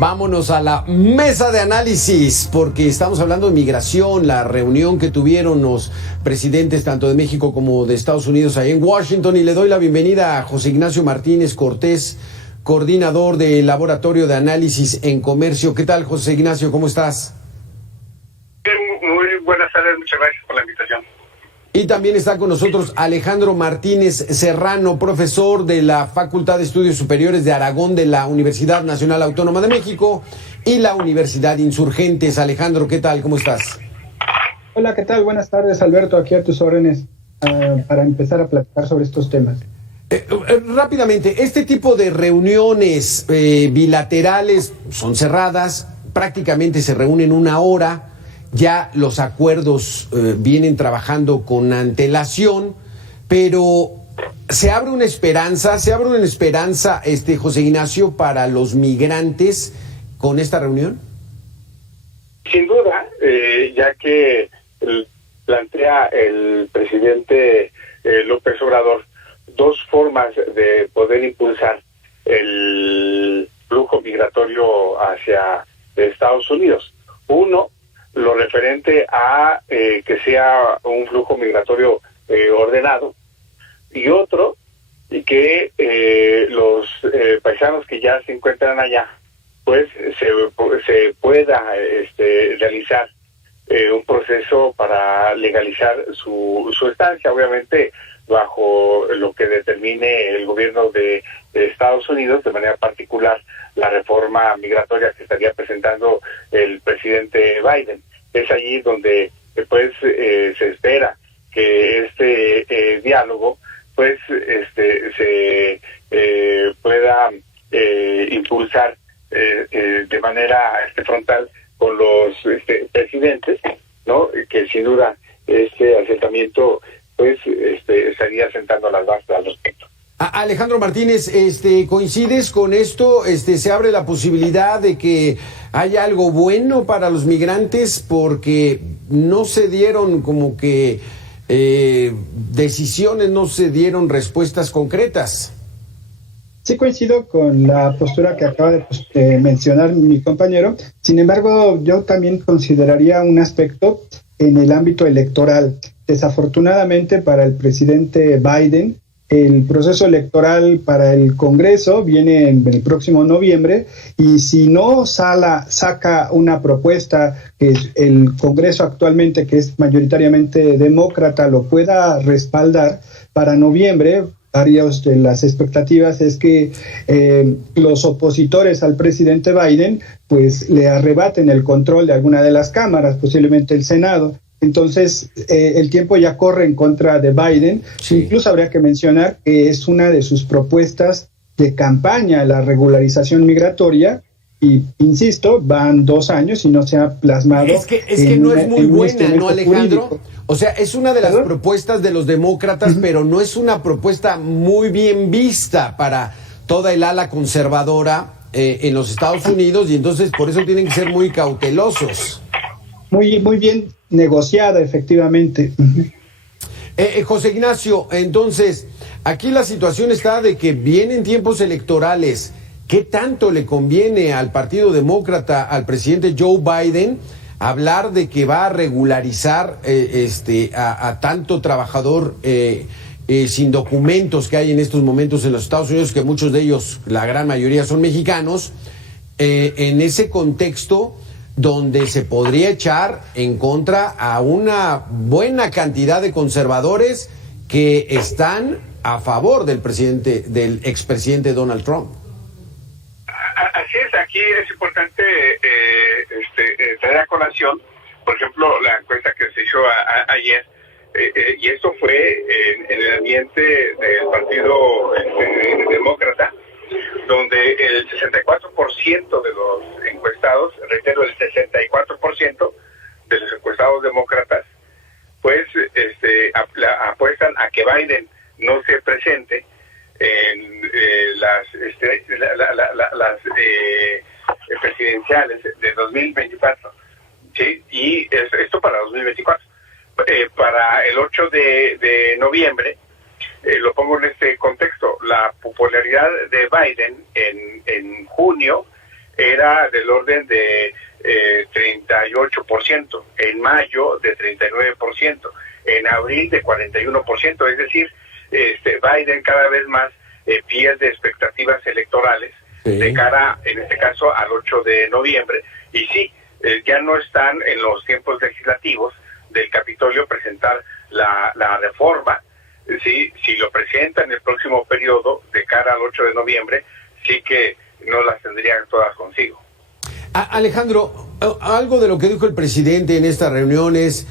Vámonos a la mesa de análisis, porque estamos hablando de migración, la reunión que tuvieron los presidentes tanto de México como de Estados Unidos ahí en Washington, y le doy la bienvenida a José Ignacio Martínez Cortés, coordinador del Laboratorio de Análisis en Comercio. ¿Qué tal, José Ignacio? ¿Cómo estás? Muy buenas tardes, muchas gracias por la invitación. Y también está con nosotros Alejandro Martínez Serrano, profesor de la Facultad de Estudios Superiores de Aragón de la Universidad Nacional Autónoma de México y la Universidad Insurgentes. Alejandro, ¿qué tal? ¿Cómo estás? Hola, ¿qué tal? Buenas tardes, Alberto, aquí a tus órdenes para empezar a platicar sobre estos temas. Rápidamente, este tipo de reuniones bilaterales son cerradas, prácticamente se reúnen una hora. Ya los acuerdos vienen trabajando con antelación, pero se abre una esperanza, José Ignacio, para los migrantes con esta reunión. Sin duda, ya que plantea el presidente López Obrador dos formas de poder impulsar el flujo migratorio hacia Estados Unidos. Uno, lo referente a que sea un flujo migratorio ordenado, y otro, y que los paisanos que ya se encuentran allá, pues se pueda realizar un proceso para legalizar su estancia, obviamente bajo lo que determine el gobierno de Estados Unidos, de manera particular la reforma migratoria que estaría presentando el presidente Biden. Es allí donde pues se espera que este diálogo pues se pueda impulsar de manera frontal con los presidentes, ¿no? Que sin duda este acercamiento pues estaría sentando las bases al respecto. Alejandro Martínez, ¿coincides con esto? ¿Se abre la posibilidad de que haya algo bueno para los migrantes? Porque no se dieron como que decisiones, no se dieron respuestas concretas. Sí, coincido con la postura que acaba de mencionar mi compañero. Sin embargo, yo también consideraría un aspecto en el ámbito electoral. Desafortunadamente para el presidente Biden, el proceso electoral para el Congreso viene en el próximo noviembre, y si no saca una propuesta que el Congreso actualmente, que es mayoritariamente demócrata, lo pueda respaldar para noviembre, varias de las expectativas es que los opositores al presidente Biden pues le arrebaten el control de alguna de las cámaras, posiblemente el Senado. Entonces, el tiempo ya corre en contra de Biden. Sí. Incluso habría que mencionar que es una de sus propuestas de campaña la regularización migratoria, y insisto, van 2 años y no se ha plasmado. Es que no es muy buena, ¿no, Alejandro? Jurídico. O sea, es una de las propuestas de los demócratas, pero no es una propuesta muy bien vista para toda el ala conservadora en los Estados Unidos, y entonces por eso tienen que ser muy cautelosos. Muy bien negociada, efectivamente. José Ignacio, entonces, aquí la situación está de que vienen tiempos electorales. ¿Qué tanto le conviene al Partido Demócrata, al presidente Joe Biden, hablar de que va a regularizar a tanto trabajador sin documentos que hay en estos momentos en los Estados Unidos, que muchos de ellos, la gran mayoría, son mexicanos, en ese contexto donde se podría echar en contra a una buena cantidad de conservadores que están a favor del expresidente Donald Trump? Así es, aquí es importante traer a colación, por ejemplo, la encuesta que se hizo ayer, y esto fue en el ambiente del Partido Demócrata, donde el 64% de los encuestados, reitero, el 64% de los encuestados demócratas, pues apuestan a que Biden no se presente en las presidenciales de 2024, ¿sí? Y esto para 2024. Para el 8 de noviembre, lo pongo en este contexto, la popularidad de Biden en junio era del orden de 38%, en mayo de 39%, en abril de 41%, es decir, Biden cada vez más pierde expectativas electorales de cara, en este caso, al 8 de noviembre, y sí, ya no están en los tiempos legislativos del Capitolio presentar la reforma. Sí, si lo presenta en el próximo periodo, de cara al 8 de noviembre, sí que no las tendrían todas consigo. Alejandro, algo de lo que dijo el presidente en esta reunión es,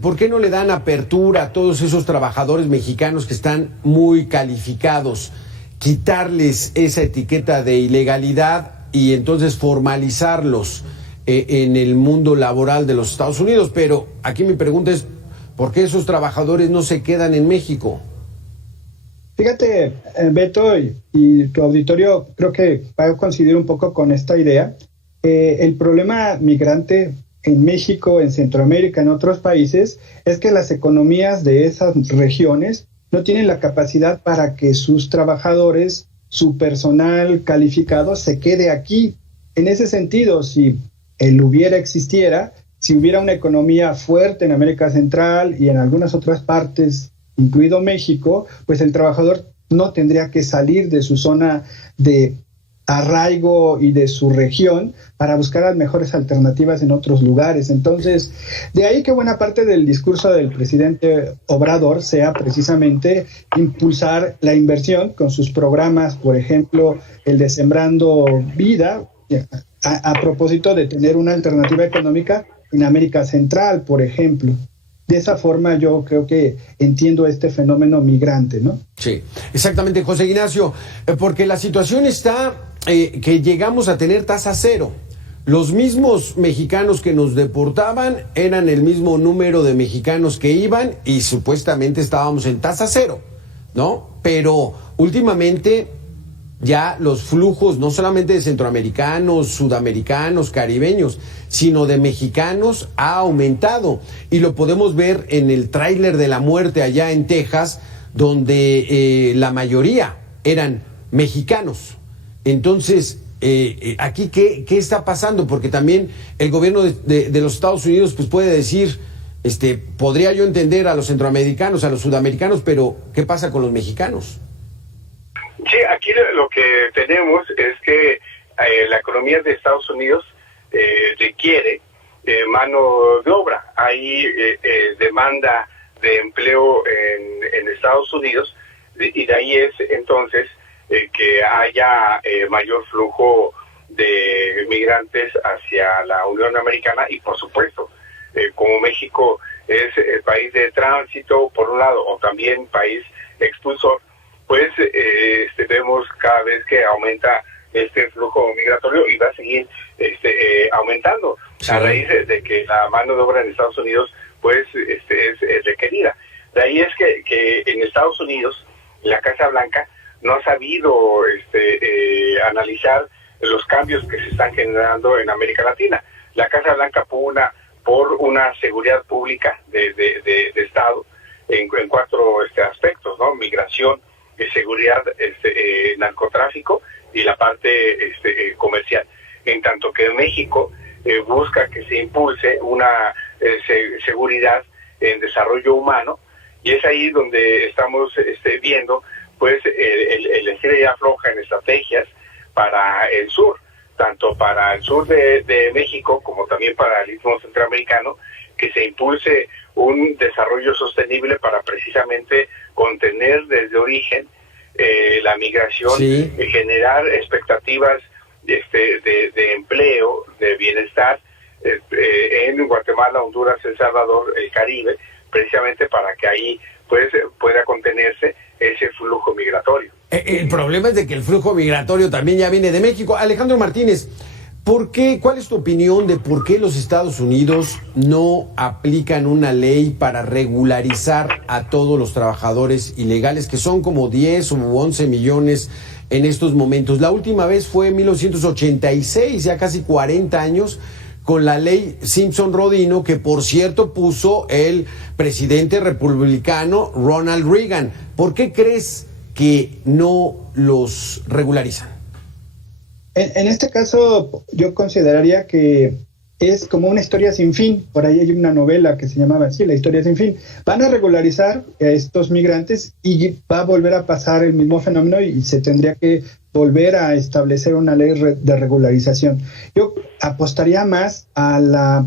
¿por qué no le dan apertura a todos esos trabajadores mexicanos que están muy calificados? Quitarles esa etiqueta de ilegalidad y entonces formalizarlos en el mundo laboral de los Estados Unidos. Pero aquí mi pregunta es, ¿por qué esos trabajadores no se quedan en México? Fíjate, Beto, y tu auditorio creo que va a coincidir un poco con esta idea. El problema migrante en México, en Centroamérica, en otros países, es que las economías de esas regiones no tienen la capacidad para que sus trabajadores, su personal calificado, se quede aquí. En ese sentido, si existiera, si hubiera una economía fuerte en América Central y en algunas otras partes, incluido México, pues el trabajador no tendría que salir de su zona de arraigo y de su región para buscar las mejores alternativas en otros lugares. Entonces, de ahí que buena parte del discurso del presidente Obrador sea precisamente impulsar la inversión con sus programas, por ejemplo, el de Sembrando Vida, a propósito de tener una alternativa económica en América Central, por ejemplo. De esa forma yo creo que entiendo este fenómeno migrante, ¿no? Sí, exactamente, José Ignacio, porque la situación está que llegamos a tener tasa cero. Los mismos mexicanos que nos deportaban eran el mismo número de mexicanos que iban y supuestamente estábamos en tasa cero, ¿no? Pero últimamente ya los flujos, no solamente de centroamericanos, sudamericanos, caribeños, sino de mexicanos, ha aumentado. Y lo podemos ver en el tráiler de la muerte allá en Texas, donde la mayoría eran mexicanos. Entonces, aquí, ¿qué está pasando? Porque también el gobierno de los Estados Unidos pues puede decir, podría yo entender a los centroamericanos, a los sudamericanos, pero ¿qué pasa con los mexicanos? Sí, aquí lo que tenemos es que la economía de Estados Unidos requiere mano de obra. Hay demanda de empleo en Estados Unidos y de ahí es entonces que haya mayor flujo de migrantes hacia la Unión Americana y por supuesto, como México es el país de tránsito por un lado o también país expulsor, pues vemos cada vez que aumenta este flujo migratorio y va a seguir aumentando a raíz de que la mano de obra en Estados Unidos pues es requerida. De ahí es que en Estados Unidos la Casa Blanca no ha sabido analizar los cambios que se están generando en América Latina. La Casa Blanca pugna por una seguridad pública de Estado en cuatro aspectos, ¿no? Migración, seguridad, narcotráfico y la parte comercial. En tanto que México busca que se impulse una seguridad en desarrollo humano y es ahí donde estamos viendo pues el estira y afloja en estrategias para el sur, tanto para el sur de México como también para el istmo centroamericano, que se impulse un desarrollo sostenible para precisamente contener desde origen la migración, sí, generar expectativas de empleo, de bienestar en Guatemala, Honduras, El Salvador, el Caribe, precisamente para que ahí pues pueda contenerse ese flujo migratorio. El problema es de que el flujo migratorio también ya viene de México. Alejandro Martínez, ¿cuál es tu opinión de por qué los Estados Unidos no aplican una ley para regularizar a todos los trabajadores ilegales, que son como 10 o 11 millones en estos momentos? La última vez fue en 1986, ya casi 40 años, con la ley Simpson-Rodino, que por cierto puso el presidente republicano Ronald Reagan. ¿Por qué crees que no los regularizan? En este caso, yo consideraría que es como una historia sin fin. Por ahí hay una novela que se llamaba así, La historia sin fin. Van a regularizar a estos migrantes y va a volver a pasar el mismo fenómeno y se tendría que volver a establecer una ley de regularización. Yo apostaría más a la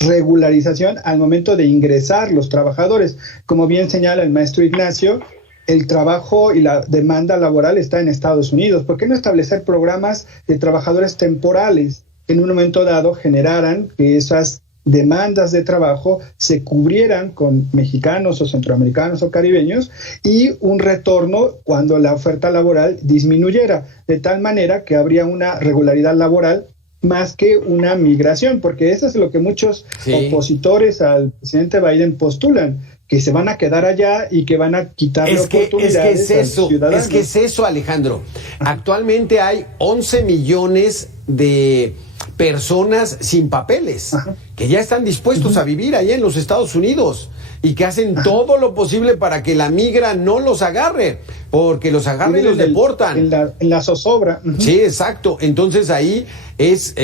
regularización al momento de ingresar los trabajadores. Como bien señala el maestro Ignacio, el trabajo y la demanda laboral está en Estados Unidos. ¿Por qué no establecer programas de trabajadores temporales que en un momento dado generaran que esas demandas de trabajo se cubrieran con mexicanos o centroamericanos o caribeños y un retorno cuando la oferta laboral disminuyera, de tal manera que habría una regularidad laboral más que una migración, porque eso es lo que muchos opositores al presidente Biden postulan, que se van a quedar allá y que van a quitarle oportunidades a los ciudadanos. Es que es eso, Alejandro. Actualmente hay 11 millones de personas sin papeles, que ya están dispuestos a vivir allá en los Estados Unidos y que hacen todo lo posible para que la migra no los agarre, porque los agarre y los deportan. En la zozobra. Sí, exacto. Entonces ahí es,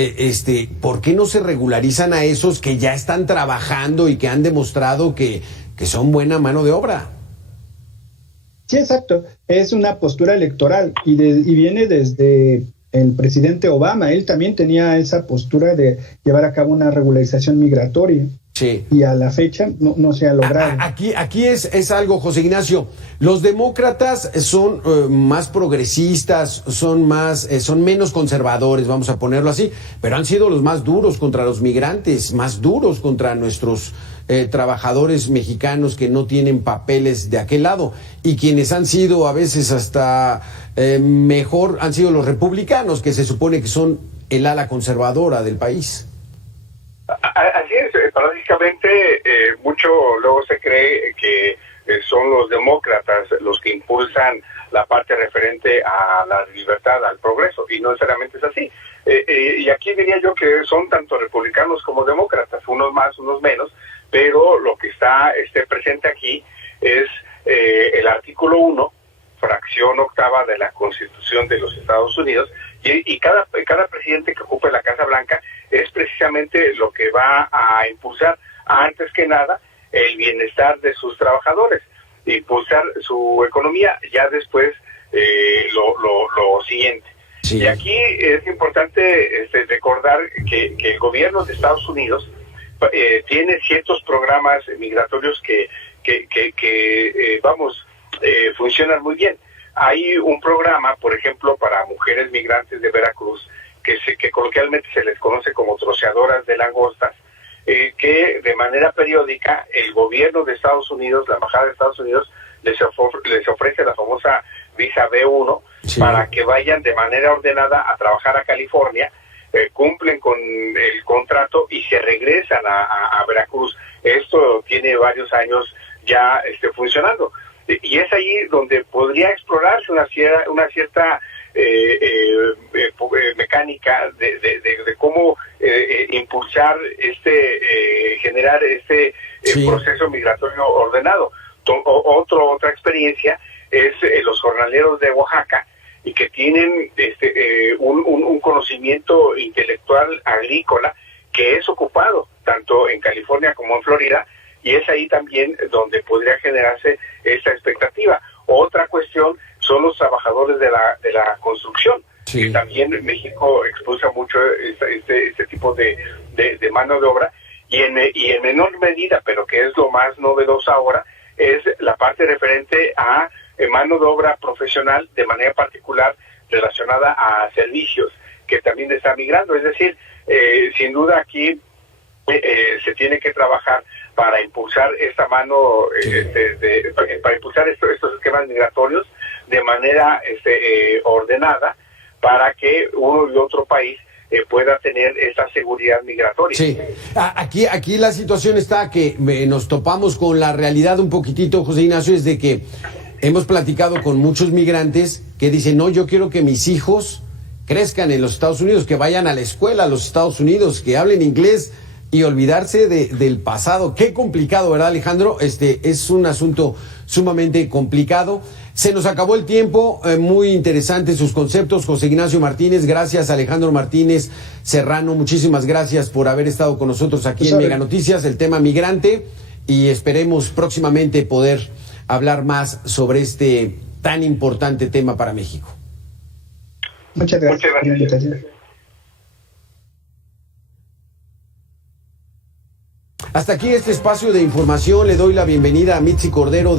¿por qué no se regularizan a esos que ya están trabajando y que han demostrado que son buena mano de obra? Sí, exacto. Es una postura electoral y viene desde el presidente Obama. Él también tenía esa postura de llevar a cabo una regularización migratoria. Sí. Y a la fecha no se ha logrado. Aquí es algo, José Ignacio. Los demócratas son más progresistas, son menos conservadores, vamos a ponerlo así, pero han sido los más duros contra los migrantes, más duros contra nuestros trabajadores mexicanos que no tienen papeles de aquel lado, y quienes han sido a veces hasta mejor han sido los republicanos, que se supone que son el ala conservadora del país. Así es, paradójicamente mucho luego se cree que son los demócratas los que impulsan la parte referente a la libertad, al progreso, y no necesariamente es así. Y aquí diría yo que son tanto republicanos como demócratas, unos más, unos menos, pero lo que está presente aquí es el artículo 1, fracción octava de la Constitución de los Estados Unidos, y cada presidente que ocupe la Casa Blanca es precisamente lo que va a impulsar, antes que nada, el bienestar de sus trabajadores, impulsar su economía, ya después lo siguiente. Sí. Y aquí es importante recordar que el gobierno de Estados Unidos tiene ciertos programas migratorios que funcionan muy bien. Hay un programa, por ejemplo, para mujeres migrantes de Veracruz, que coloquialmente se les conoce como troceadoras de langostas, que de manera periódica el gobierno de Estados Unidos, la embajada de Estados Unidos, les ofrece la famosa visa B1, sí, para que vayan de manera ordenada a trabajar a California, cumplen con el contrato y se regresan a Veracruz. Esto tiene varios años ya funcionando. Y es ahí donde podría explorarse una cierta mecánica de cómo impulsar generar sí, proceso migratorio ordenado. Otra experiencia es los jornaleros de Oaxaca, y que tienen un conocimiento intelectual agrícola que es ocupado tanto en California como en Florida, y es ahí también donde podría generarse esta expectativa. Otra cuestión son los trabajadores de la construcción, sí, que también México expulsa mucho este tipo de mano de obra, y en menor medida, pero que es lo más novedoso ahora, es la parte referente a mano de obra profesional, de manera particular relacionada a servicios, que también está migrando. Es decir, sin duda aquí se tiene que trabajar para impulsar esta mano, para impulsar estos esquemas migratorios de manera ordenada, para que uno y otro país pueda tener esta seguridad migratoria. Sí, aquí la situación está que nos topamos con la realidad un poquitito, José Ignacio, es de que hemos platicado con muchos migrantes que dicen, no, yo quiero que mis hijos crezcan en los Estados Unidos, que vayan a la escuela a los Estados Unidos, que hablen inglés y olvidarse del pasado. Qué complicado, ¿verdad, Alejandro? Es un asunto sumamente complicado. Se nos acabó el tiempo, muy interesantes sus conceptos, José Ignacio Martínez. Gracias, Alejandro Martínez Serrano, muchísimas gracias por haber estado con nosotros aquí en Mega Noticias, el tema migrante, y esperemos próximamente poder hablar más sobre este tan importante tema para México. Muchas gracias. Muchas gracias. Hasta aquí este espacio de información. Le doy la bienvenida a Mitzi Cordero.